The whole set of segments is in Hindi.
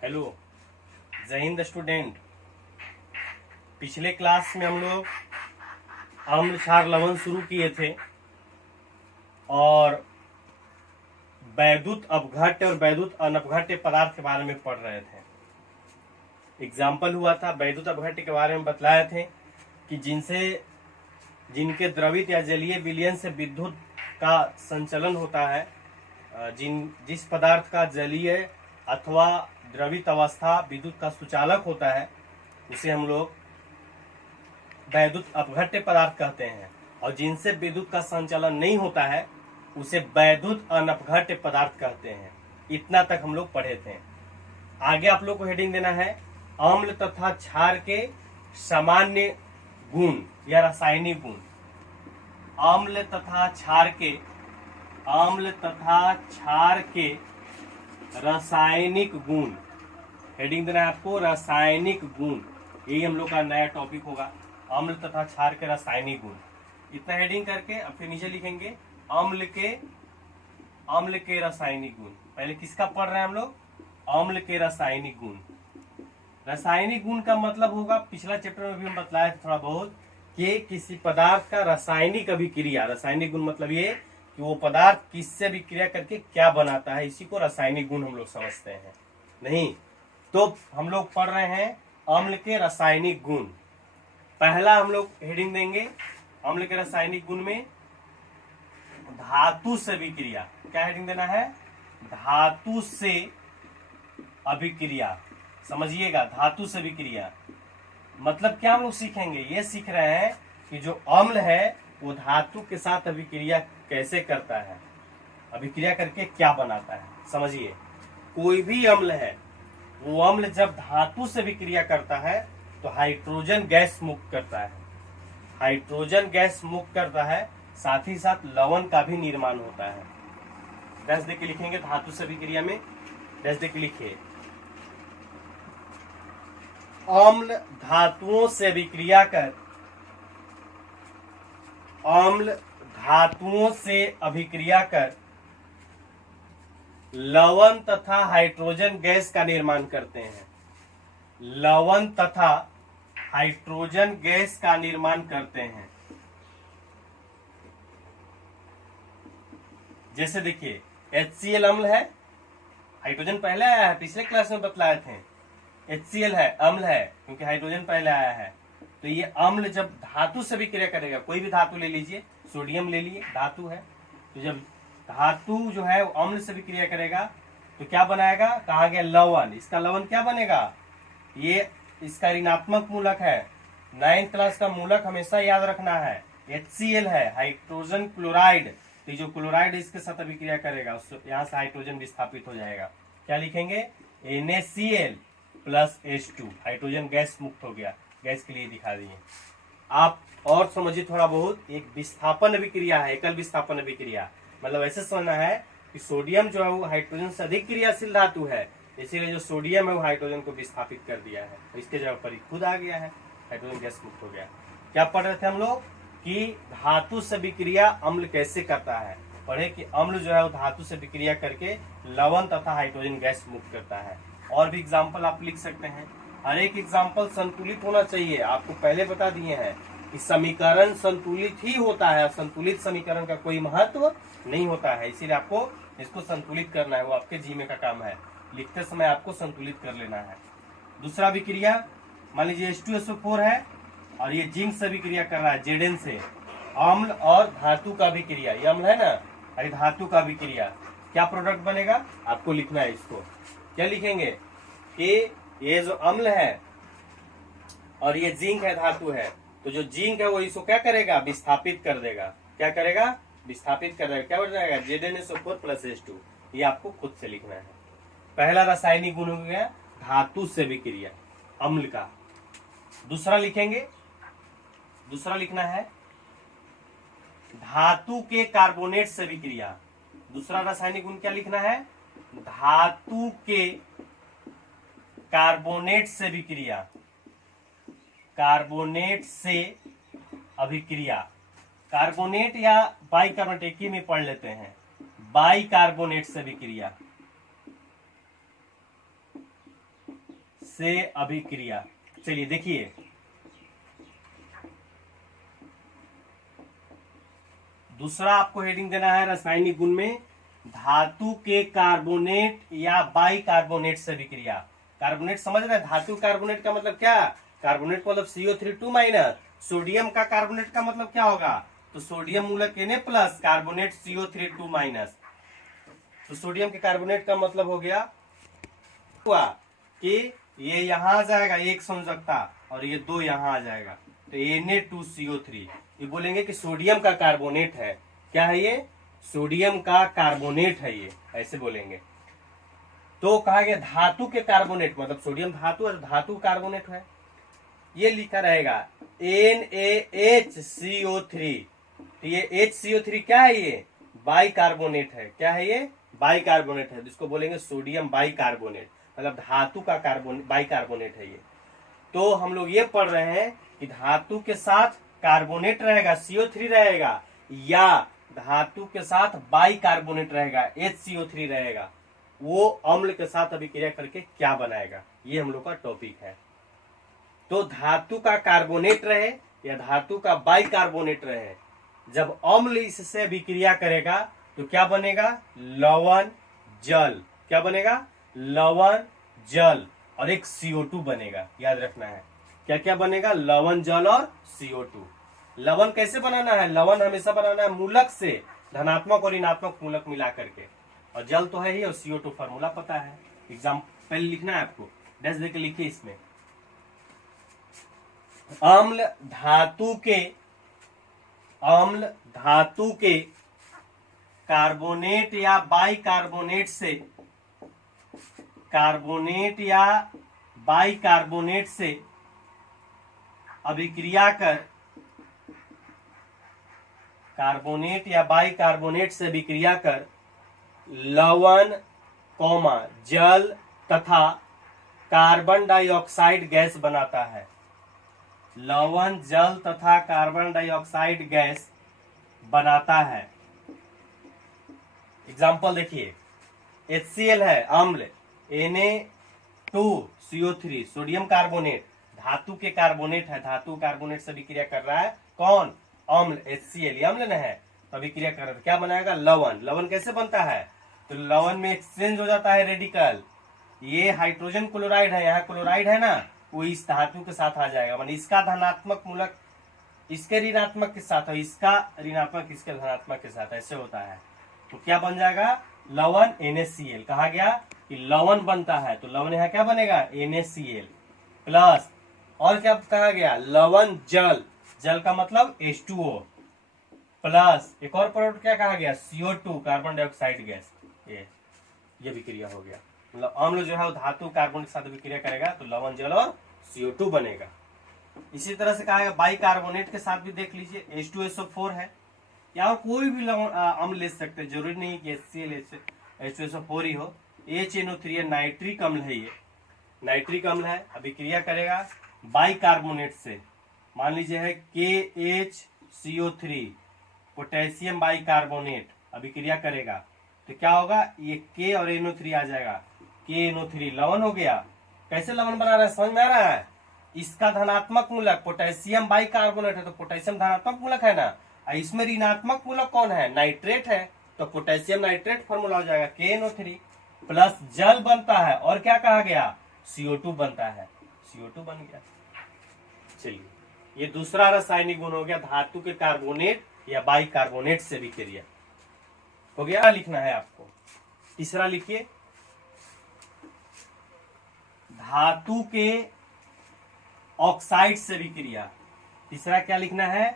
हेलो, जय हिंद स्टूडेंट। पिछले क्लास में हम लोग अम्ल क्षार लवण शुरू किए थे और वैद्युत अपघट्य और वैद्युत अनपघट्य पदार्थ के बारे में पढ़ रहे थे। एग्जाम्पल हुआ था, वैद्युत अपघट्य के बारे में बतलाए थे कि जिनके द्रवित या जलीय विलयन से विद्युत का संचलन होता है, जिस पदार्थ का जलीय अथवा द्रवित अवस्था विद्युत का सुचालक होता है उसे हम लोग वैद्युत अपघट्य पदार्थ कहते हैं, और जिनसे विद्युत का संचालन नहीं होता है उसे वैद्युत अनपघट्य पदार्थ कहते हैं। इतना तक हम लोग पढ़े थे। आगे आप लोग को हेडिंग देना है अम्ल तथा क्षार के सामान्य गुण या रासायनिक गुण। अम्ल तथा क्षार के रासायनिक गुण। हेडिंग देना है आपको रासायनिक गुण। यही हम लोग का नया टॉपिक होगा, अम्ल तथा क्षार के रासायनिक गुण। इतना हेडिंग करके अब फिर नीचे लिखेंगे अम्ल के रासायनिक गुण। पहले किसका पढ़ रहे हैं हम लोग? अम्ल के रासायनिक गुण। रासायनिक गुण का मतलब होगा, पिछला चैप्टर में भी हम बतलाए थे थोड़ा बहुत, कि किसी पदार्थ का रासायनिक अभिक्रिया। रासायनिक गुण मतलब ये कि वो पदार्थ किससे अभिक्रिया करके क्या बनाता है, इसी को रासायनिक गुण हम लोग समझते हैं। नहीं तो हम लोग पढ़ रहे हैं अम्ल के रासायनिक गुण। पहला हम लोग हेडिंग देंगे अम्ल के रासायनिक गुण में धातु से अभिक्रिया। क्या हेडिंग देना है? धातु से अभिक्रिया। समझिएगा, धातु से अभिक्रिया मतलब क्या हम लोग सीखेंगे? ये सीख रहे हैं कि जो अम्ल है वो धातु के साथ अभिक्रिया कैसे करता है, अभिक्रिया करके क्या बनाता है। समझिए, कोई भी अम्ल है, वो अम्ल जब धातु से अभिक्रिया करता है तो हाइड्रोजन गैस मुक्त करता है। हाइड्रोजन गैस मुक्त करता है, साथ ही साथ लवण का भी निर्माण होता है। डैश देके लिखेंगे धातु से अभिक्रिया में, डैश देके लिखिए अम्ल धातुओं से अभिक्रिया कर लवण तथा हाइड्रोजन गैस का निर्माण करते हैं। लवण तथा हाइड्रोजन गैस का निर्माण करते हैं। जैसे देखिए HCl अम्ल है, हाइड्रोजन पहले आया है, पिछले क्लास में बतलाए थे। HCl है, अम्ल है, क्योंकि हाइड्रोजन पहले आया है। तो ये अम्ल जब धातु से अभिक्रिया करेगा, कोई भी धातु ले लीजिए, सोडियम ले लिए, धातु है, तो जब धातु जो है वो अम्ल से अभिक्रिया करेगा तो क्या बनाएगा? कहा गया लवण। इसका लवण क्या बनेगा? ये इसका ऋणात्मक मूलक है। 9th क्लास का मूलक हमेशा याद रखना है। HCl है, हाइड्रोजन क्लोराइड। तो जो क्लोराइड इसके साथ अभिक्रिया करेगा, यहाँ से हाइड्रोजन विस्थापित हो जाएगा। क्या लिखेंगे? NaCl plus H2। Hydrogen gas मुक्त हो गया, गैस के लिए दिखा दिए। आप और समझिए थोड़ा बहुत, एक विस्थापन अभिक्रिया है, एकल विस्थापन अभिक्रिया। मतलब ऐसे समझना है कि सोडियम जो है वो हाइड्रोजन से अधिक क्रियाशील धातु है, इसीलिए जो सोडियम है वो हाइड्रोजन को विस्थापित कर दिया है, इसके जगह पर खुद आ गया है, हाइड्रोजन गैस मुक्त हो गया। क्या पढ़ रहे थे हम लोग? कि धातु से अभिक्रिया अम्ल कैसे करता है। पढ़े कि अम्ल जो है वो धातु से अभिक्रिया करके लवण तथा हाइड्रोजन गैस मुक्त करता है। और भी एग्जाम्पल आप लिख सकते हैं। हर एक एग्जाम्पल संतुलित होना चाहिए। आपको पहले बता दिए हैं कि समीकरण संतुलित ही होता है, संतुलित समीकरण का कोई महत्व नहीं होता है, इसीलिए आपको इसको संतुलित करना है। वो आपके जीमे का काम है, लिखते समय आपको संतुलित कर लेना है। दूसरा अभिक्रिया, मान लीजिए H2SO4 है और ये जिंक से अभिक्रिया कर रहा है Zn से। अम्ल और धातु का अभिक्रिया, ये अम्ल है ना, अरे धातु का अभिक्रिया, क्या प्रोडक्ट बनेगा? आपको लिखना है इसको। क्या लिखेंगे? कि ये जो अम्ल है और ये जिंक है, धातु है, तो जो जिंक है वो इसको क्या करेगा? विस्थापित कर देगा। क्या करेगा? विस्थापित कर देगा। क्या बन जाएगा? ZnSO4 plus H2। ये आपको खुद से लिखना है। पहला रासायनिक गुण हो गया धातु से अभिक्रिया, अम्ल का। दूसरा लिखेंगे, दूसरा लिखना है धातु के कार्बोनेट से अभिक्रिया। दूसरा रासायनिक गुण क्या लिखना है? धातु के कार्बोनेट से अभिक्रिया। कार्बोनेट से अभिक्रिया, कार्बोनेट या बाइकार्बोनेट एक ही में पढ़ लेते हैं। बाइकार्बोनेट से अभिक्रिया, से अभिक्रिया। चलिए देखिए, दूसरा आपको हेडिंग देना है रासायनिक गुण में, धातु के कार्बोनेट या बाइकार्बोनेट से अभिक्रिया। कार्बोनेट समझ रहे हैं, धातु कार्बोनेट का मतलब क्या, कार्बोनेट मतलब CO3 सोडियम का कार्बोनेट का मतलब क्या होगा, तो सोडियम मूलक Na+ कार्बोनेट CO3 तो सोडियम के कार्बोनेट का मतलब हो गया हुआ कि ये यहां आ जाएगा एक संयोजकता और ये 2 यहां आ जाएगा, तो Na2CO3, ये बोलेंगे कि सोडियम का कार्बोनेट है। क्या है ये, सोडियम का कार्बोनेट है, ये ऐसे बोलेंगे। तो कहा गया धातु के कार्बोनेट मतलब सोडियम धातु है, धातु कार्बोनेट है, ये लिखा रहेगा NaHCO3। तो ये HCO3 क्या है, ये बाइकार्बोनेट है। क्या है ये, बाइकार्बोनेट है, जिसको बोलेंगे सोडियम बाइकार्बोनेट, मतलब धातु का कार्बोनेट बाइकार्बोनेट है ये। तो हम लोग ये पढ़ रहे हैं कि धातु के साथ कार्बोनेट रहेगा CO3 रहेगा, या धातु के साथ बाइकार्बोनेट रहेगा HCO3 रहेगा, वो अम्ल के साथ अभिक्रिया करके क्या बनाएगा, ये हम लोग का टॉपिक है। तो धातु का कार्बोनेट रहे या धातु का बाइकार्बोनेट रहे, जब अम्ल इससे अभिक्रिया करेगा तो क्या बनेगा, लवण जल। क्या बनेगा, लवण जल और एक CO2 बनेगा, याद रखना है। क्या क्या बनेगा, लवण जल और CO2। लवण कैसे बनाना है, लवण हमेशा बनाना है मूलक से, धनात्मक और ऋणात्मक मूलक मिला करके, और जल तो है ही, और CO2 फॉर्मूला पता है, एग्जाम्पल लिखना है आपको, डैश देके लिखिए इसमें। अम्ल धातु के कार्बोनेट या बाइकार्बोनेट से अभिक्रिया कर, कार्बोनेट या बाइकार्बोनेट से अभिक्रिया कर लवण जल तथा कार्बन डाइऑक्साइड गैस बनाता है। लवण जल तथा कार्बन डाइऑक्साइड गैस बनाता है। एग्जाम्पल देखिए, HCl है अम्ल, Na2CO3 सोडियम कार्बोनेट, धातु के कार्बोनेट है, धातु कार्बोनेट से अभिक्रिया कर रहा है कौन, अम्ल HCl, ये अम्ल न है, तो अभिक्रिया कर रहा है, क्या बनाएगा, लवण। लवण कैसे बनता है, तो लवण में एक्सचेंज हो जाता है रेडिकल, ये हाइड्रोजन क्लोराइड है, यहाँ क्लोराइड है ना, वो इस धातु के साथ आ जाएगा, माने इसका धनात्मक मूलक इसके ऋणात्मक के साथ और इसका ऋणात्मक इसके धनात्मक के साथ, ऐसे होता है। तो क्या बन जाएगा, लवण NaCl। कहा गया कि लवण बनता है, तो लवण यहाँ क्या बनेगा, NaCl प्लस, और क्या कहा गया, लवण जल, जल का मतलब H2O प्लस, एक और प्रोडक्ट क्या कहा गया, CO2 कार्बन डाइऑक्साइड गैस, ये विक्रिया हो गया। मतलब अम्ल जो है वो धातु कार्बन के साथ विक्रिया करेगा तो लवण जल और CO2 बनेगा। इसी तरह से कहा गया बाइकार्बोनेट के साथ भी देख लीजिए, H2SO4 है, यहाँ कोई भी अम्ल ले सकते हैं, जरूरी नहीं कि HCl H2SO4 ही हो। HNO3 नाइट्रिक अम्ल है, ये नाइट्रिक अम्ल है, अभिक्रिया करेगा बाइकार्बोनेट से, मान लीजिए है KHCO3 पोटेशियम बाइकार्बोनेट, अभिक्रिया करेगा तो क्या होगा, ये K और NO3 आ जाएगा, KNO3 लवण हो गया। कैसे लवण बना रहा है, समझ में आ रहा है, इसका धनात्मक मूलक पोटेशियम बाइकार्बोनेट है, तो पोटेशियम धनात्मक मूलक है ना, इसमें ऋणात्मक मूलक कौन है, नाइट्रेट है, तो पोटेशियम नाइट्रेट फॉर्मूला हो जाएगा KNO3 प्लस जल बनता है, और क्या कहा गया, CO2 बनता है, CO2 बन गया। चलिए, ये दूसरा रासायनिक गुण हो गया धातु के कार्बोनेट या बाइकार्बोनेट से अभिक्रिया हो गया। लिखना है आपको, तीसरा लिखिए, धातु के ऑक्साइड से अभिक्रिया। तीसरा क्या लिखना है,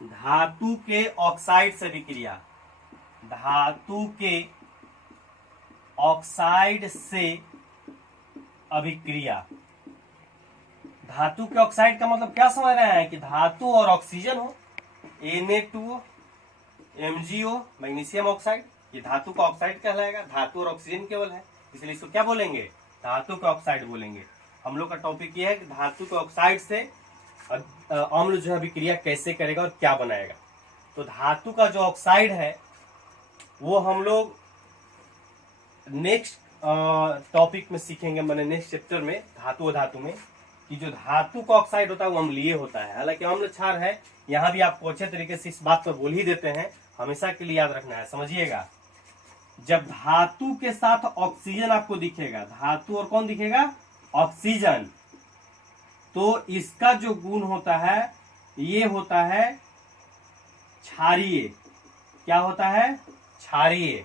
धातु के ऑक्साइड से अभिक्रिया, धातु के ऑक्साइड से अभिक्रिया। धातु के ऑक्साइड का मतलब क्या समझ रहे हैं कि धातु और ऑक्सीजन हो, Na2O MgO मैग्नीशियम ऑक्साइड, ये धातु का ऑक्साइड कहलाएगा, धातु और ऑक्सीजन केवल है, इसलिए इसको क्या बोलेंगे, धातु का ऑक्साइड बोलेंगे। हम लोग का टॉपिक ये है कि धातु के ऑक्साइड से अम्ल जो है अभिक्रिया कैसे करेगा और क्या बनाएगा। तो धातु का जो ऑक्साइड है वो हम लोग नेक्स्ट टॉपिक में सीखेंगे, मैंने नेक्स्ट चैप्टर में धातु अधातु में, कि जो धातु का ऑक्साइड होता है वो अम्लीय होता है। हालांकि अम्ल क्षार है, यहाँ भी आपको अच्छे तरीके से इस बात पर बोल ही देते हैं, हमेशा के लिए याद रखना है। समझिएगा, जब धातु के साथ ऑक्सीजन आपको दिखेगा, धातु और कौन दिखेगा, ऑक्सीजन, तो इसका जो गुण होता है ये होता है क्षारीय। क्या होता है, क्षारीय,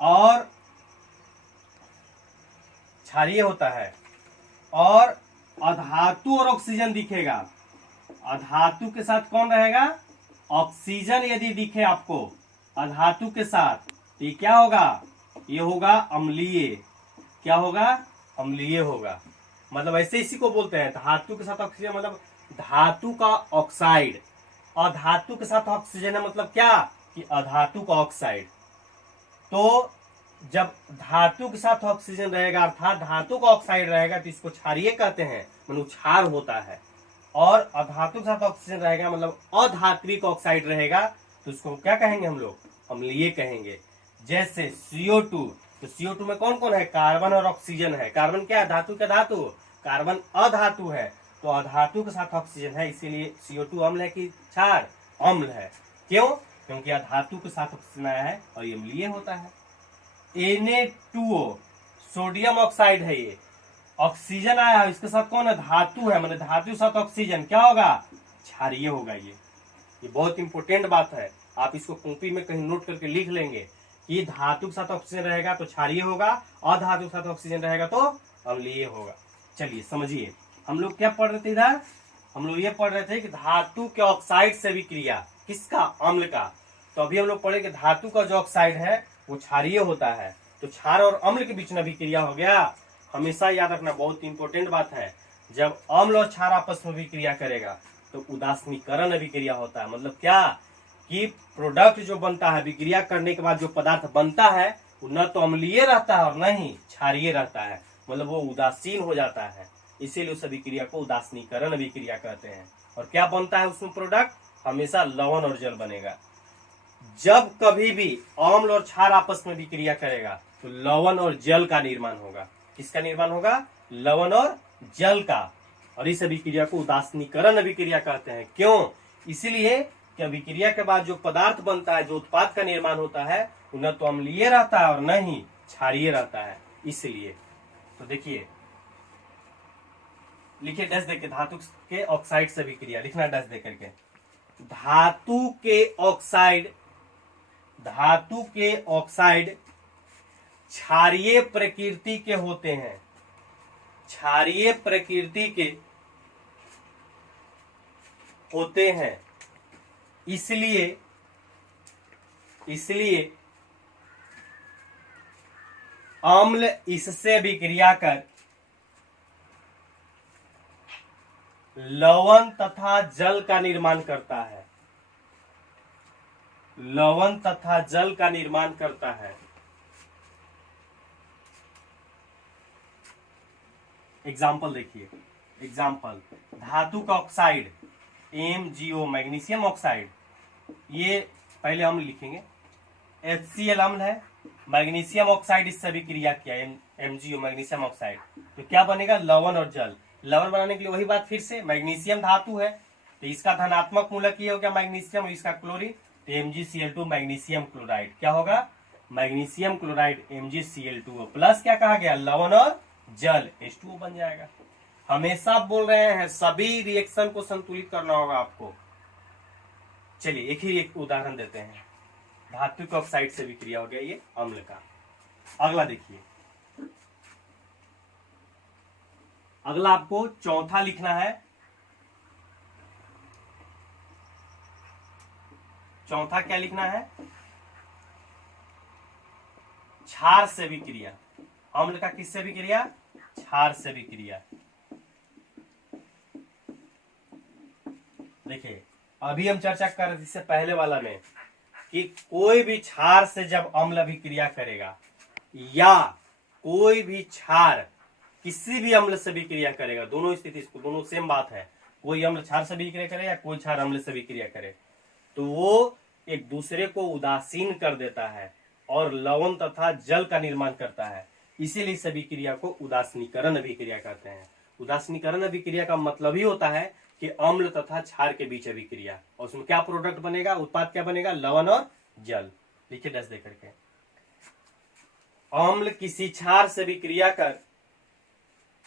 और क्षारीय होता है। और अधातु और ऑक्सीजन दिखेगा, अधातु के साथ कौन रहेगा, ऑक्सीजन यदि दिखे आपको अधातु के साथ, तो ये क्या होगा, ये होगा अम्लीय। क्या होगा, अम्लीय होगा। मतलब ऐसे इसी को बोलते हैं, धातु के साथ ऑक्सीजन मतलब धातु का ऑक्साइड, और धातु के साथ ऑक्सीजन है मतलब क्या, कि अधातु का ऑक्साइड। तो जब धातु के साथ ऑक्सीजन रहेगा अर्थात धातु का ऑक्साइड रहेगा तो इसको क्षारीय कहते हैं, मतलब क्षार होता है। और अधातु के साथ ऑक्सीजन रहेगा मतलब अधात्विक ऑक्साइड रहेगा तो उसको क्या कहेंगे हम लोग, अम्लीय कहेंगे। जैसे CO2, तो CO2 में कौन कौन है, कार्बन और ऑक्सीजन है। कार्बन क्या है, धातु का धातु, कार्बन अधातु है, तो अधातु के साथ ऑक्सीजन है, इसीलिए CO2 अम्ल है कि क्षार, अम्ल है। क्यों, क्योंकि अधातु के साथ ऑक्सीजन आया है और ये अम्लीय होता है। Na2O सोडियम ऑक्साइड है, ये ऑक्सीजन आया है, इसके साथ कौन है, धातु है, मतलब धातु के साथ ऑक्सीजन, क्या होगा, क्षारीय होगा। ये बहुत इंपॉर्टेंट बात है, आप इसको कॉपी में कहीं नोट करके लिख लेंगे कि धातु के साथ ऑक्सीजन रहेगा तो क्षारीय होगा, अधातु के साथ ऑक्सीजन रहेगा तो अम्लीय होगा। चलिए समझिए, हम लोग क्या पढ़ रहे थे इधर, हम लोग ये पढ़ रहे थे कि धातु के ऑक्साइड से भी क्रिया, किसका, अम्ल का। तो अभी हम लोग पढ़े कि धातु का जो ऑक्साइड है वो क्षारीय होता है, तो क्षार और अम्ल के बीच में भी क्रिया हो गया। हमेशा याद रखना, बहुत इंपॉर्टेंट बात है, जब अम्ल और क्षार आपस में भी क्रिया करेगा तो उदासीनीकरण अभिक्रिया होता है। मतलब क्या, कि प्रोडक्ट जो बनता है विक्रिया करने के बाद जो पदार्थ बनता है वो न तो अम्लीय रहता है और न ही क्षारीय रहता है, मतलब वो उदासीन हो जाता है, इसीलिए उस अभिक्रिया को उदासीनीकरण अभिक्रिया कहते हैं। और क्या बनता है उसमें प्रोडक्ट, हमेशा लवण और जल बनेगा। जब कभी भी अम्ल और क्षार आपस में विक्रिया करेगा तो लवण और जल का निर्माण होगा। किसका निर्माण होगा, लवण और जल का। और इस अभिक्रिया को उदासीनीकरण अभिक्रिया कहते हैं। क्यों, इसलिए कि अभिक्रिया के बाद जो पदार्थ बनता है, जो उत्पाद का निर्माण होता है, वो न तो अम्लीय रहता है और न ही क्षारीय रहता है। इसलिए तो देखिए, लिखिए डैश देके, धातु के ऑक्साइड से अभिक्रिया लिखना डैश दे करके। धातु के ऑक्साइड, धातु के ऑक्साइड क्षारीय प्रकृति के होते हैं, क्षारीय प्रकृति के होते हैं। इसलिए अम्ल इससे विक्रिया कर लवण तथा जल का निर्माण करता है, लवण तथा जल का निर्माण करता है। एग्जाम्पल देखिए, एग्जाम्पल, धातु का ऑक्साइड MgO मैग्नीशियम ऑक्साइड, ये पहले हम लिखेंगे, HCl अम्ल है, मैग्नीशियम ऑक्साइड इससे भी क्रिया किया MgO मैग्नीशियम ऑक्साइड, तो क्या बनेगा, लवण और जल। लवण बनाने के लिए वही बात फिर से, मैग्नीशियम धातु है तो इसका धनात्मक मूलक ये हो गया मैग्नीशियम, इसका क्लोरीन, तो MgCl2 मैग्नीशियम क्लोराइड, क्या होगा, मैग्नीशियम क्लोराइड MgCl2O प्लस क्या कहा गया, लवण और जल, H2O बन जाएगा। हमेशा बोल रहे हैं सभी रिएक्शन को संतुलित करना होगा आपको। चलिए एक उदाहरण देते हैं, धातु के ऑक्साइड से विक्रिया हो गया ये अम्ल का। अगला देखिए, अगला आपको चौथा लिखना है। चौथा क्या लिखना है, क्षार से विक्रिया। अम्ल का किससे विक्रिया, क्षार से विक्रिया। देखिए अभी हम चर्चा कर रहे थे इससे पहले वाला में कि कोई भी क्षार से जब अम्ल अभिक्रिया करेगा या कोई भी क्षार किसी भी अम्ल से विक्रिया करेगा, दोनों स्थिति दोनों सेम बात है, कोई अम्ल क्षार से विक्रिया करे या कोई क्षार अम्ल से विक्रिया करे, तो वो एक दूसरे को उदासीन कर देता है और लवण तथा जल का निर्माण करता है। इसीलिए इस अभिक्रिया को उदासीनीकरण अभिक्रिया कहते हैं। उदासीनीकरण अभिक्रिया का मतलब ही होता है कि अम्ल तथा क्षार के बीच अभिक्रिया, और उसमें क्या प्रोडक्ट बनेगा, उत्पाद क्या बनेगा, लवण और जल। लिखिए 10 दे करके। अम्ल किसी क्षार से विक्रिया कर,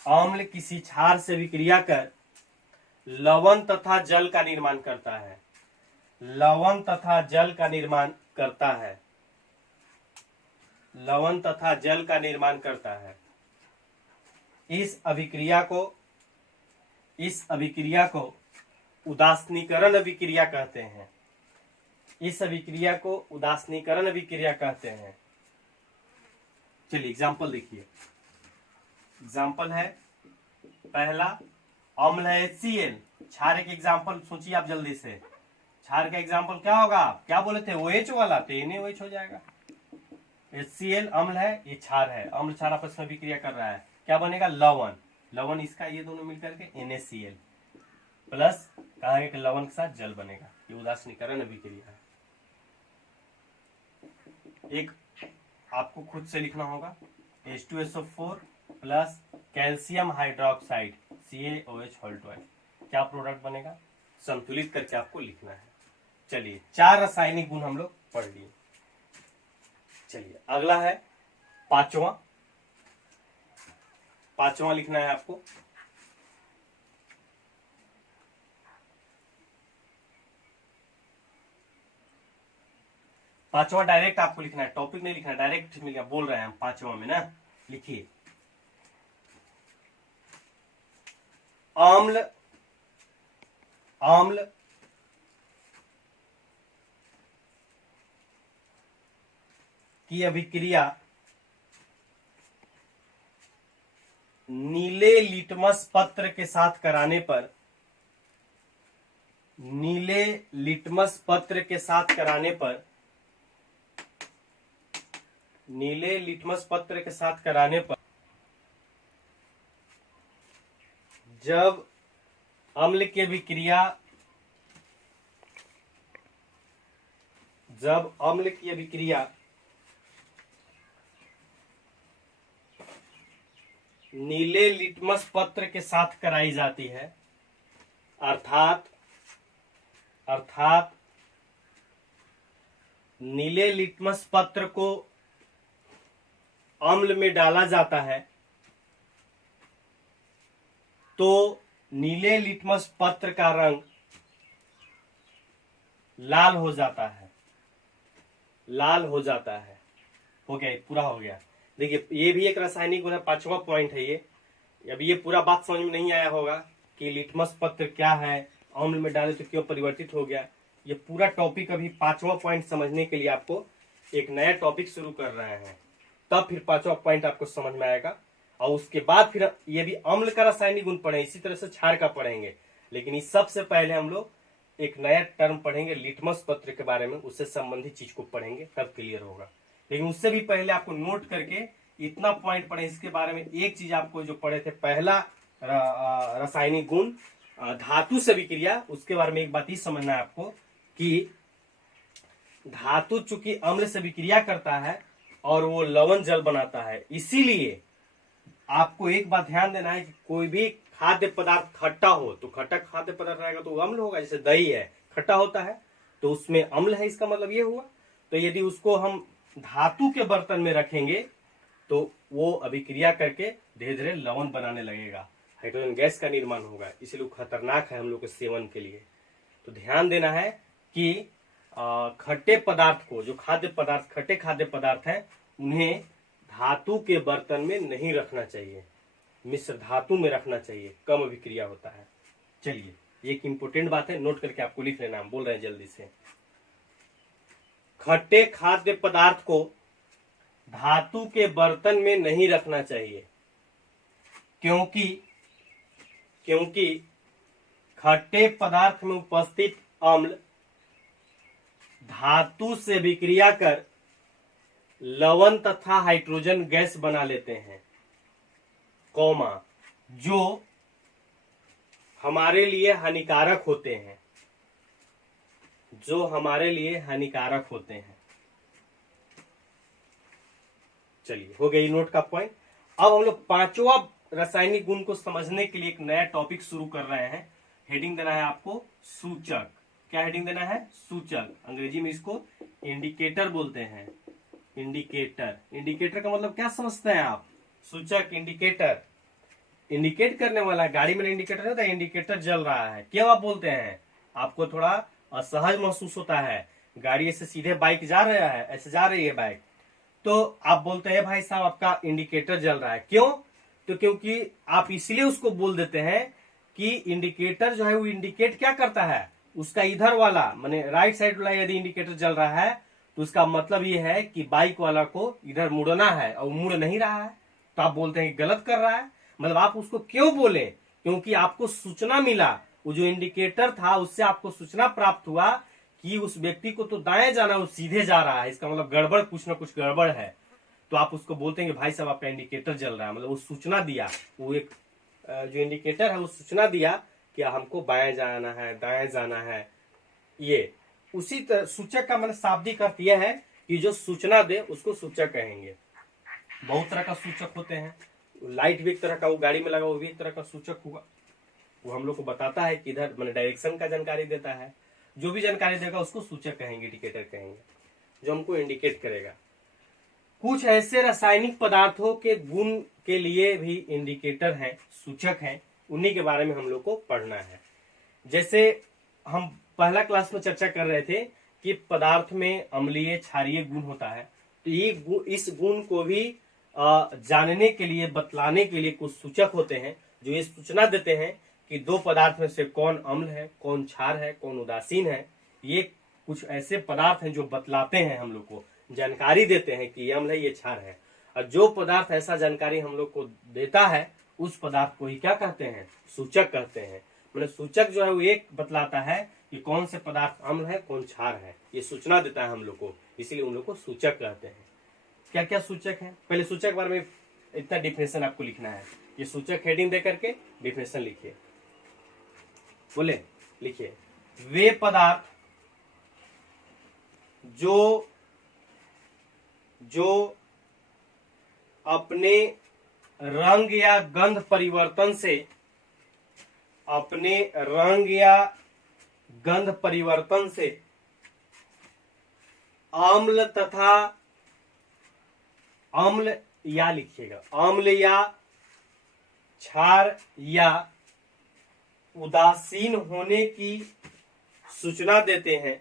अम्ल किसी क्षार से विक्रिया कर लवण तथा जल का निर्माण करता है, लवण तथा जल का निर्माण करता है, लवण तथा जल का निर्माण करता है। इस अभिक्रिया को उदासीनीकरण अभिक्रिया कहते हैं। इस अभिक्रिया को उदासीनीकरण अभिक्रिया कहते हैं। चलिए एग्जाम्पल देखिए। एग्जाम्पल है पहला, अम्ल है HCl। क्षार एक एग्जाम्पल सोचिए आप जल्दी से। क्षार का एग्जाम्पल क्या होगा, क्या बोले थे, OH वाला, तो NaOH हो जाएगा। HCl अम्ल है, ये क्षार है, अम्ल क्षार आपस में अभिक्रिया कर रहा है, क्या बनेगा, लवण। लवण इसका, ये दोनों मिलकर के NaCl प्लस कहेंगे कि लवण के साथ जल बनेगा। ये उदासीनीकरण अभिक्रिया है। एक आपको खुद से लिखना होगा, H2SO4 plus calcium hydroxide CaOH, क्या प्रोडक्ट बनेगा, संतुलित करके आपको लिखना है। चलिए 4 रासायनिक गुण हम लोग पढ़ लिए। चलिए अगला है पांचवा लिखना है आपको। पांचवा डायरेक्ट आपको लिखना है, टॉपिक नहीं लिखना है, डायरेक्ट लिखना, बोल रहे हैं हम पांचवा में ना। लिखिए अम्ल की अभिक्रिया नीले लिटमस पत्र के साथ कराने पर, नीले लिटमस पत्र के साथ कराने पर, नीले लिटमस पत्र के साथ कराने पर जब अम्ल की अभिक्रिया, जब अम्ल की अभिक्रिया नीले लिटमस पत्र के साथ कराई जाती है, अर्थात नीले लिटमस पत्र को अम्ल में डाला जाता है, तो नीले लिटमस पत्र का रंग लाल हो जाता है, लाल हो जाता है। हो गया, पूरा हो गया। देखिए ये भी एक रासायनिक गुण है, 5वां पॉइंट है ये। अब ये पूरा बात समझ में नहीं आया होगा कि लिटमस पत्र क्या है, अम्ल में डाले तो क्यों परिवर्तित हो गया। ये पूरा टॉपिक अभी 5वां पॉइंट समझने के लिए आपको एक नया टॉपिक शुरू कर रहे हैं, तब फिर 5वां पॉइंट आपको समझ में आएगा। और उसके बाद फिर ये भी अम्ल का रासायनिक गुण पढ़ेंगे, इसी तरह से क्षार का पढ़ेंगे। लेकिन इस सबसे पहले हम लोग एक नया टर्म पढ़ेंगे लिटमस पत्र के बारे में, उससे संबंधित चीज को पढ़ेंगे, तब क्लियर होगा। लेकिन उससे भी पहले आपको नोट करके इतना पॉइंट पढ़े, इसके बारे में एक चीज आपको जो पढ़े थे, पहला रासायनिक गुण धातु से विक्रिया, उसके बारे में एक बात ही समझना है आपको कि धातु चूंकि अम्ल से विक्रिया करता है और वो लवण जल बनाता है, इसीलिए आपको एक बात ध्यान देना है कि कोई भी खाद्य पदार्थ खट्टा हो तो खट्टा खाद्य पदार्थ रहेगा तो अम्ल होगा। जैसे दही है, खट्टा होता है तो उसमें अम्ल है, इसका मतलब ये हुआ। तो यदि उसको हम धातु के बर्तन में रखेंगे तो वो अभिक्रिया करके धीरे धीरे लवण बनाने लगेगा, हाइड्रोजन गैस का निर्माण होगा, इसलिए खतरनाक है हम लोग के सेवन के लिए। तो ध्यान देना है कि खट्टे पदार्थ को, जो खाद्य पदार्थ खट्टे खाद्य पदार्थ हैं, उन्हें धातु के बर्तन में नहीं रखना चाहिए, मिश्र धातु में रखना चाहिए, कम अभिक्रिया होता है। चलिए एक इंपोर्टेंट बात है, नोट करके आपको लिख लेना, हम बोल रहे हैं जल्दी से। खट्टे खाद्य पदार्थ को धातु के बर्तन में नहीं रखना चाहिए, क्योंकि खट्टे पदार्थ में उपस्थित अम्ल धातु से विक्रिया कर लवण तथा हाइड्रोजन गैस बना लेते हैं, कौमा, जो हमारे लिए हानिकारक होते हैं, जो हमारे लिए हानिकारक होते हैं। चलिए, हो गई नोट का पॉइंट। अब हम लोग पांचवा रासायनिक गुण को समझने के लिए एक नया टॉपिक शुरू कर रहे हैं। हेडिंग देना है आपको सूचक। क्या हेडिंग देना है? सूचक। अंग्रेजी में इसको इंडिकेटर बोलते हैं। इंडिकेटर। इंडिकेटर का मतलब क्या समझते हैं आप? सूचक, इंडिकेटर, इंडिकेट करने वाला। गाड़ी में इंडिकेटर नहीं होता, इंडिकेटर जल रहा है, क्यों आप बोलते हैं? आपको थोड़ा असहज महसूस होता है, गाड़ी ऐसे सीधे बाइक जा रहा है, ऐसे जा रही है बाइक, तो आप बोलते हैं भाई साहब आपका इंडिकेटर जल रहा है, क्यों? तो क्योंकि आप इसलिए उसको बोल देते हैं कि इंडिकेटर जो है वो इंडिकेट क्या करता है, उसका इधर वाला माने राइट साइड वाला यदि इंडिकेटर जल रहा है तो उसका मतलब ये है कि बाइक वाला को इधर मुड़ना है और मुड़ नहीं रहा है, तो आप बोलते हैं कि गलत कर रहा है। मतलब आप उसको क्यों बोले? क्योंकि आपको सूचना मिला, वो जो इंडिकेटर था उससे आपको सूचना प्राप्त हुआ कि उस व्यक्ति को तो दाएं जाना, वो सीधे जा रहा है, इसका मतलब गड़बड़, कुछ ना कुछ गड़बड़ है। तो आप उसको बोलते हैं कि भाई साहब आपका इंडिकेटर जल रहा है, मतलब वो सूचना दिया, वो एक जो इंडिकेटर है वो सूचना दिया कि हमको बाएं जाना है, दाएं जाना है। ये उसी तरह सूचक का मतलब शाब्दिक अर्थ यह है कि जो सूचना दे उसको सूचक कहेंगे। बहुत तरह का सूचक होते हैं, लाइट भी एक तरह का, वो गाड़ी में लगा वो भी एक तरह का सूचक होगा, वो हम लोग को बताता है कि इधर मैंने डायरेक्शन का जानकारी देता है। जो भी जानकारी देगा उसको सूचक कहेंगे, इंडिकेटर कहेंगे, जो हमको इंडिकेट करेगा। कुछ ऐसे रासायनिक पदार्थों के गुण के लिए भी इंडिकेटर है, सूचक है, उन्हीं के बारे में हम लोग को पढ़ना है। जैसे हम पहला क्लास में चर्चा कर रहे थे कि पदार्थ में अम्लीय क्षारीय गुण होता है, तो ये इस गुण को भी जानने के लिए, बतलाने के लिए कुछ सूचक होते हैं जो ये सूचना देते हैं कि दो पदार्थ में से कौन अम्ल है, कौन क्षार है, कौन उदासीन है। ये कुछ ऐसे पदार्थ हैं जो बतलाते हैं, हम लोग को जानकारी देते हैं कि ये अम्ल है, ये क्षार है। और जो पदार्थ ऐसा जानकारी हम लोग को देता है उस पदार्थ को ही क्या कहते हैं? सूचक कहते हैं। मतलब सूचक जो है वो एक बतलाता है कि कौन से पदार्थ अम्ल है, कौन क्षार है, ये सूचना देता है हम लोग को, इसीलिए उन लोग को सूचक कहते हैं। क्या क्या सूचक है? पहले सूचक के बारे में इतना डिफिनेशन आपको लिखना है। ये सूचक हेडिंग दे करके डिफिनेशन लिखिए, बोले लिखिए। वे पदार्थ जो अपने रंग या गंध परिवर्तन से, अपने रंग या गंध परिवर्तन से अम्ल तथा अम्ल या लिखिएगा, अम्ल या क्षार या उदासीन होने की सूचना देते हैं,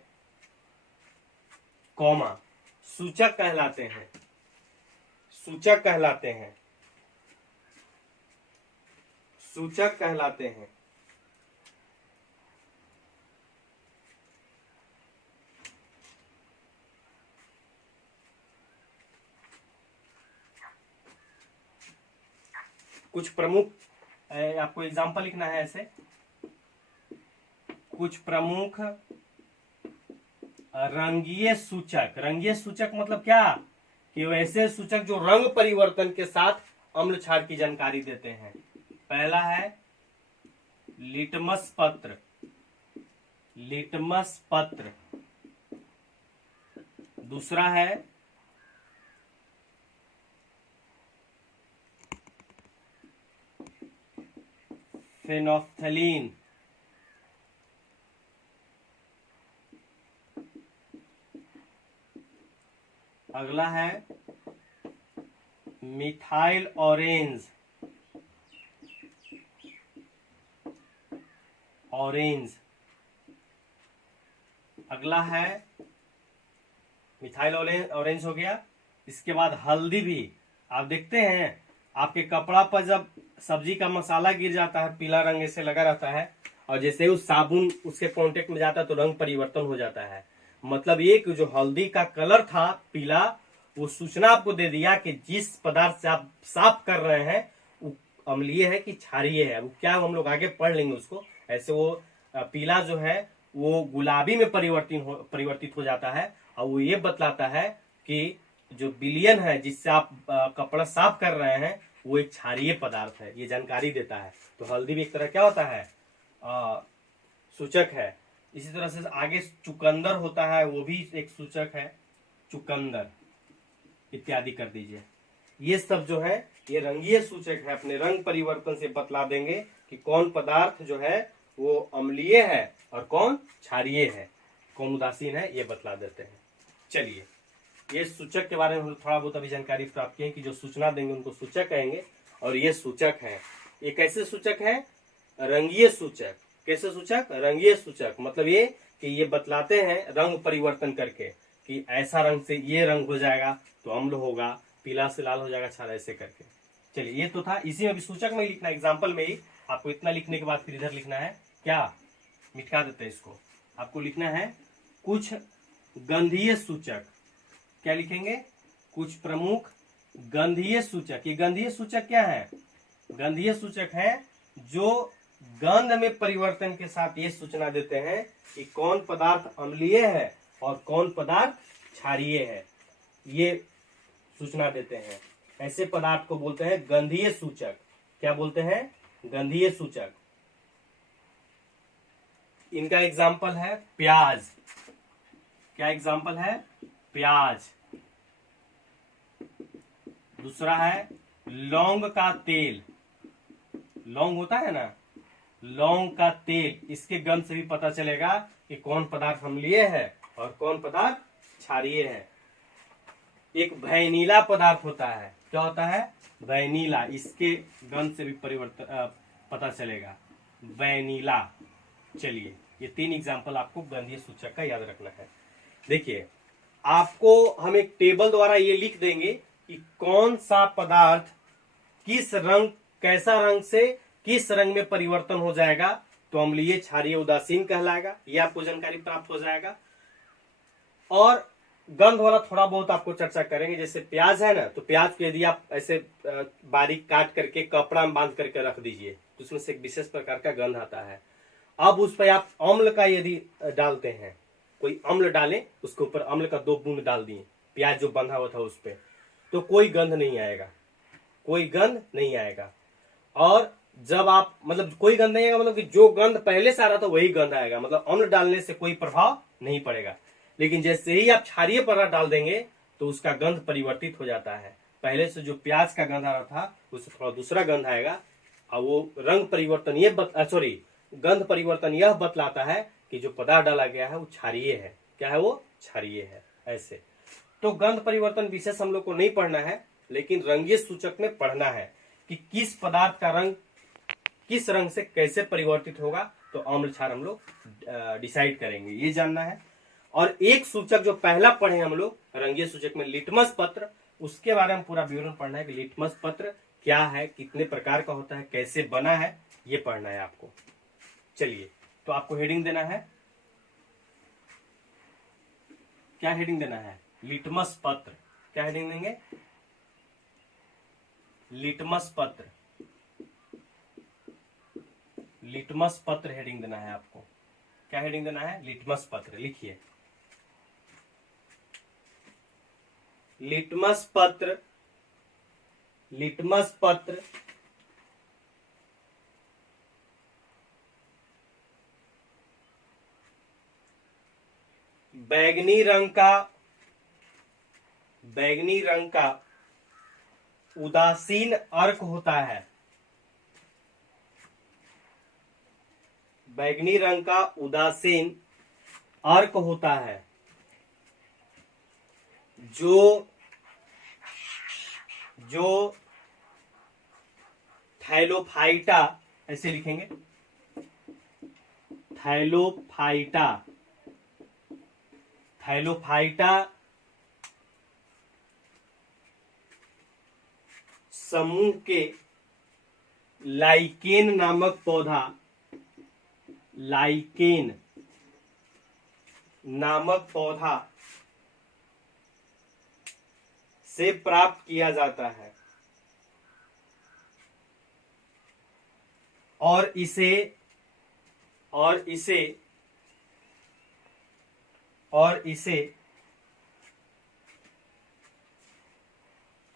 कौमा, सूचक कहलाते हैं, सूचक कहलाते हैं, सूचक कहलाते हैं। कुछ प्रमुख आपको एग्जांपल लिखना है ऐसे, कुछ प्रमुख रंगीय सूचक। रंगीय सूचक मतलब क्या? कि वैसे सूचक जो रंग परिवर्तन के साथ अम्ल क्षार की जानकारी देते हैं। पहला है लिटमस पत्र, लिटमस पत्र। दूसरा है फेनोफ्थलीन, अगला है मिथाइल ऑरेंज, ऑरेंज। अगला है मिथाइल ऑरेंज हो गया। इसके बाद हल्दी भी। आप देखते हैं आपके कपड़ा पर जब सब्जी का मसाला गिर जाता है, पीला रंग ऐसे लगा रहता है, और जैसे ही उस साबुन उसके कांटेक्ट में जाता है तो रंग परिवर्तन हो जाता है। मतलब ये कि जो हल्दी का कलर था पीला, वो सूचना आपको दे दिया कि जिस पदार्थ से आप साफ कर रहे हैं वो अम्लीय है कि क्षारीय है। वो क्या हम लोग आगे पढ़ लेंगे उसको। ऐसे वो पीला जो है वो गुलाबी में परिवर्तित हो जाता है, और वो ये बतलाता है कि जो विलयन है जिससे आप कपड़ा साफ कर रहे हैं वो एक क्षारीय पदार्थ है, ये जानकारी देता है। तो हल्दी भी एक तरह क्या होता है? सूचक है। इसी तरह से आगे चुकंदर होता है, वो भी एक सूचक है, चुकंदर इत्यादि कर दीजिए। ये सब जो है ये रंगीय सूचक है, अपने रंग परिवर्तन से बतला देंगे कि कौन पदार्थ जो है वो अम्लीय है और कौन क्षारीय है, कौन उदासीन है, ये बतला देते हैं। चलिए, ये सूचक के बारे में हम थोड़ा बहुत अभी जानकारी प्राप्त किए कि जो सूचना देंगे उनको सूचक कहेंगे, और ये सूचक है। ये कैसे सूचक है? रंगीय सूचक। कैसे सूचक? रंगीय सूचक। मतलब ये कि ये बतलाते हैं रंग परिवर्तन करके कि ऐसा रंग से ये रंग हो जाएगा तो अम्ल होगा, पीला से लाल हो जाएगा क्षार, ऐसे करके। चलिए, ये तो था। इसी में भी सूचक में ही लिखना, एग्जाम्पल में ही आपको इतना लिखने के बाद फिर इधर लिखना है क्या, मिटा देते हैं इसको। आपको लिखना है कुछ गंधीय सूचक। क्या लिखेंगे? कुछ प्रमुख गंधीय सूचक। ये गंधीय सूचक क्या है? गंधीय सूचक है जो गंध में परिवर्तन के साथ ये सूचना देते हैं कि कौन पदार्थ अम्लीय है और कौन पदार्थ क्षारीय है, ये सूचना देते हैं। ऐसे पदार्थ को बोलते हैं गंधीय सूचक। क्या बोलते हैं? गंधीय सूचक। इनका एग्जाम्पल है प्याज। क्या एग्जाम्पल है? प्याज। दूसरा है लौंग का तेल। लौंग होता है ना, लौंग का तेल। इसके गंध से भी पता चलेगा कि कौन पदार्थ अम्लीय है और कौन पदार्थ क्षारीय है। एक वैनिला पदार्थ होता है। क्या होता है? वैनिला। इसके गंध से भी परिवर्तन पता चलेगा, वैनिला। चलिए, ये 3 एग्जाम्पल आपको गंधीय सूचक का याद रखना है। देखिए, आपको हम एक टेबल द्वारा ये लिख देंगे कि कौन सा पदार्थ किस रंग, कैसा रंग से किस रंग में परिवर्तन हो जाएगा तो अम्लीय, क्षारीय, उदासीन कहलाएगा। ये आपको जानकारी प्राप्त हो जाएगा। और गंध वाला थोड़ा बहुत आपको चर्चा करेंगे। जैसे प्याज है ना, तो प्याज को यदि आप ऐसे बारीक काट करके कपड़ा में बांध करके रख दीजिए तो उसमें से एक विशेष प्रकार का गंध आता है। अब उस पर आप अम्ल का यदि डालते हैं, कोई अम्ल डालें, उसके ऊपर अम्ल का 2 बूंद डाल दिए प्याज जो बंधा हुआ था उस पर, तो कोई गंध नहीं आएगा, कोई गंध नहीं आएगा। और जब आप, मतलब कोई गंध नहीं आएगा, मतलब कि जो गंध पहले से आ रहा था वही गंध आएगा, मतलब अम्ल डालने से कोई प्रभाव नहीं पड़ेगा। लेकिन जैसे ही आप क्षारीय पदार्थ डाल देंगे तो उसका गंध परिवर्तित हो जाता है। पहले से जो प्याज का गंध आ रहा था उससे थोड़ा दूसरा गंध आएगा, और वो रंग परिवर्तन ये गंध परिवर्तन यह बतलाता है कि जो पदार्थ डाला गया है वो क्षारीय है। क्या है? वो क्षारीय है। ऐसे तो गंध परिवर्तन विशेष हम लोग को नहीं पढ़ना है, लेकिन रंगीय सूचक में पढ़ना है कि किस पदार्थ का रंग किस रंग से कैसे परिवर्तित होगा तो अम्ल क्षार हम लोग डिसाइड करेंगे, ये जानना है। और एक सूचक जो पहला पढ़े हम लोग रंगीय सूचक में, लिटमस पत्र, उसके बारे में पूरा विवरण पढ़ना है कि लिटमस पत्र क्या है, कितने प्रकार का होता है, कैसे बना है, ये पढ़ना है आपको। चलिए, तो आपको हेडिंग देना है। क्या हेडिंग देना है? लिटमस पत्र। क्या हेडिंग देंगे? लिटमस पत्र। लिटमस पत्र हेडिंग देना है आपको। क्या हेडिंग देना है? लिटमस पत्र। लिखिए, लिटमस पत्र। लिटमस पत्र बैगनी रंग का उदासीन अर्क होता है। बैगनी रंग का उदासीन अर्क होता है जो थैलोफाइटा, ऐसे लिखेंगे, थैलोफाइटा समूह के लाइकेन नामक पौधा, लाइकेन नामक पौधा से प्राप्त किया जाता है और इसे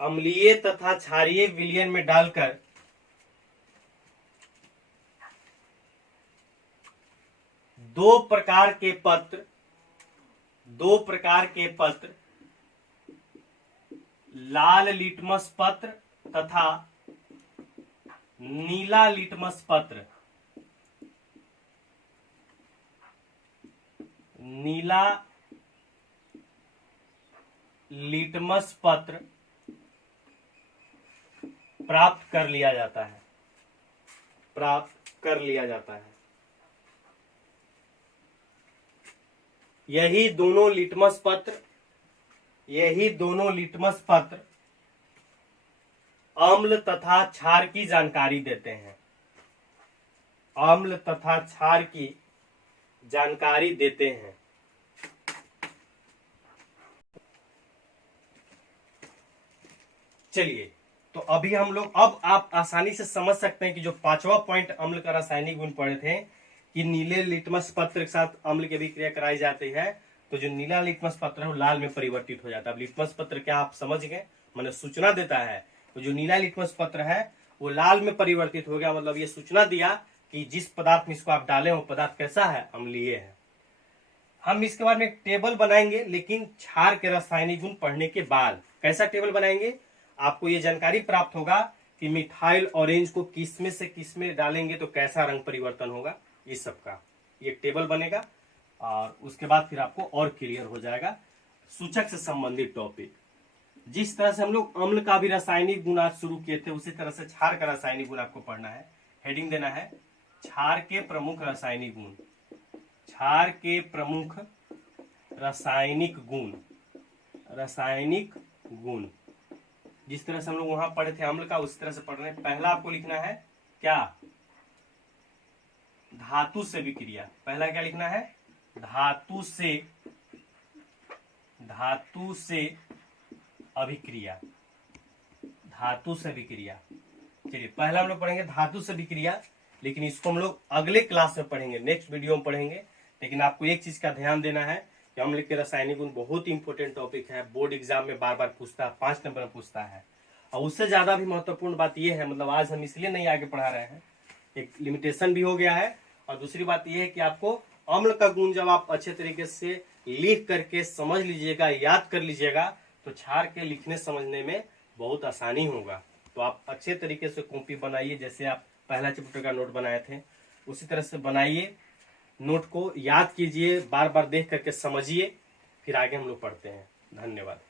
अम्लीय तथा क्षारीय विलयन में डालकर दो प्रकार के पत्र लाल लिटमस पत्र तथा नीला लिटमस पत्र, नीला लिटमस पत्र प्राप्त कर लिया जाता है, प्राप्त कर लिया जाता है। यही दोनों लिटमस पत्र अम्ल तथा क्षार की जानकारी देते हैं, अम्ल तथा क्षार की जानकारी देते हैं। चलिए, तो अभी हम लोग, अब आप आसानी से समझ सकते हैं कि जो पांचवा पॉइंट अम्ल का रासायनिक गुण पढ़े थे कि नीले लिटमस पत्र के साथ अम्ल की अभिक्रिया कराई जाती है, तो जो नीला लिटमस पत्र है वो लाल में परिवर्तित हो जाता है। अब लिटमस पत्र क्या आप समझ गए, मैंने सूचना देता है, तो जो नीला लिटमस पत्र है वो लाल में परिवर्तित हो गया, मतलब ये सूचना दिया कि जिस पदार्थ में इसको आप डाले वो पदार्थ कैसा है, अम्लीय है। हम इसके बाद में एक टेबल बनाएंगे, लेकिन क्षार के रासायनिक गुण पढ़ने के बाद। कैसा टेबल बनाएंगे, आपको ये जानकारी प्राप्त होगा कि मिथाइल ऑरेंज को किसमें से किसमें डालेंगे तो कैसा रंग परिवर्तन होगा, इस सब का ये टेबल बनेगा। और उसके बाद फिर आपको और क्लियर हो जाएगा सूचक से संबंधित टॉपिक। जिस तरह से हम लोग अम्ल का भी रासायनिक गुण आज शुरू किए थे, उसी तरह से क्षार का रासायनिक गुण आपको पढ़ना है। हेडिंग देना है क्षार के प्रमुख रासायनिक गुण, क्षार के प्रमुख रासायनिक गुण, रासायनिक गुण। जिस तरह से हम लोग वहां पढ़े थे अम्ल का, उस तरह से पढ़ रहे हैं। पहला आपको लिखना है क्या, धातु से विक्रिया। पहला क्या लिखना है, धातु से अभिक्रिया, धातु से विक्रिया। चलिए, पहला हम लोग पढ़ेंगे धातु से विक्रिया, लेकिन इसको हम लोग अगले क्लास में पढ़ेंगे, नेक्स्ट वीडियो में पढ़ेंगे। लेकिन आपको एक चीज का ध्यान देना है कि अम्ल के रासायनिक गुण बहुत इंपॉर्टेंट टॉपिक है, बोर्ड एग्जाम में बार बार पूछता है, 5 नंबर में पूछता है। और उससे ज्यादा भी महत्वपूर्ण बात यह है, मतलब आज हम इसलिए नहीं आगे पढ़ा रहे हैं, एक लिमिटेशन भी हो गया है। और दूसरी बात यह है कि आपको अम्ल का गुण जब आप अच्छे तरीके से लिख करके समझ लीजिएगा, याद कर लीजिएगा, तो क्षार के लिखने समझने में बहुत आसानी होगा। तो आप अच्छे तरीके से कॉपी बनाइए, जैसे आप पहला चैप्टर का नोट बनाए थे उसी तरह से बनाइए, नोट को याद कीजिए, बार बार देख करके समझिए, फिर आगे हम लोग पढ़ते हैं। धन्यवाद।